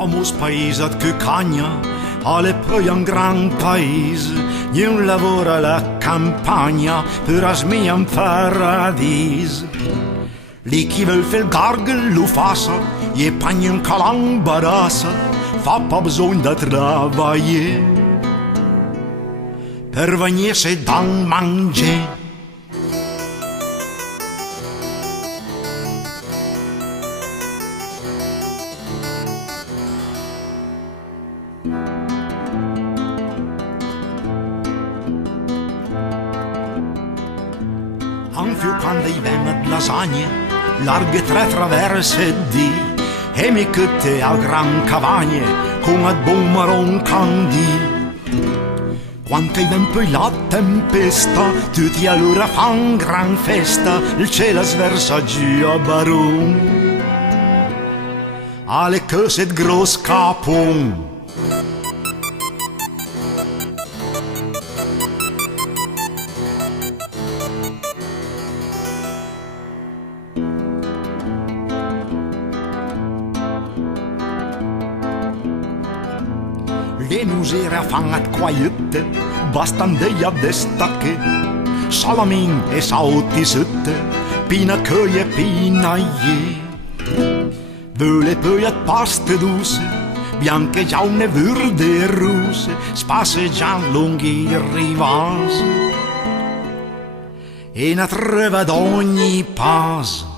famos paesat che cagna, alle poi un gran paese, non lavora la campagna per asmia un paradis. Lì chi vuol fare il gargel lo fassa, e pagna un calambarassa, fa pa bisogno da travagliare, per venirsi da mangiare. Anche quando i vengono lasagne, larghe 3 traverse di, e mi cutte a gran cavagne, con a buon maron candì. Quando i ven poi la tempesta, tutti allora fan gran festa, il cielo sversa giù a baron, alle cose gros capon. Le nusere fan at quaiette, bastan deia destacche, salamin e sauti sutte, pina køie pina je. Vøle pøiet paste duse, bianche giaune verde rose, spasseggian lunghi rivasi, e na treva d'ogni pas.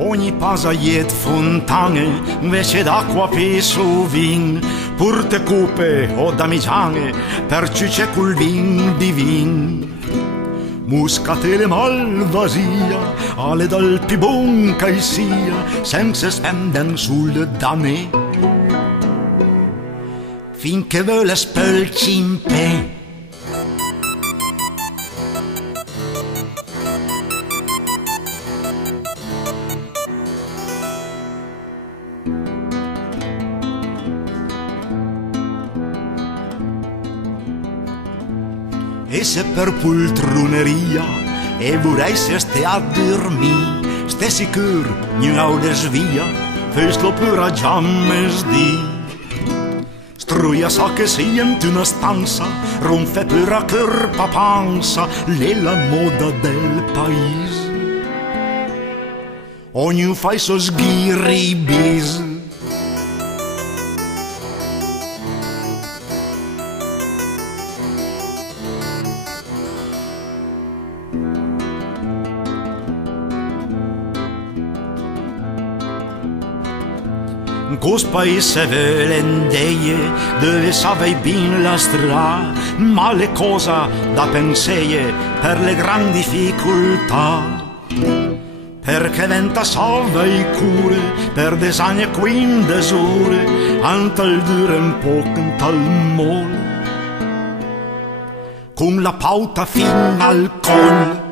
Ogni pasa iet fontane, invece d'acqua peso vin, purte cupe o damigiane, per ciuce col vin di vin. Muscatele malvasia, alle d'Alpi bon che sia, senza spenden sul da me, finché völe spölci in pe. E se per poltroneria e vorrei se ste a dormir, ste sicur non ho desvia, festo pur a giammes di. Struia sa che sia in una stanza, ronfe pur a corpa panza, l'è la moda del paese. Ognuno fa i suoi sghiribis. Cos paese velendeie, dove savei bin la strada, ma le cose da penseie per le grandi difficoltà. Perché venta salva i cure, per desagne quinde sure, antal dure un po' tal mol, con la pauta fin al col.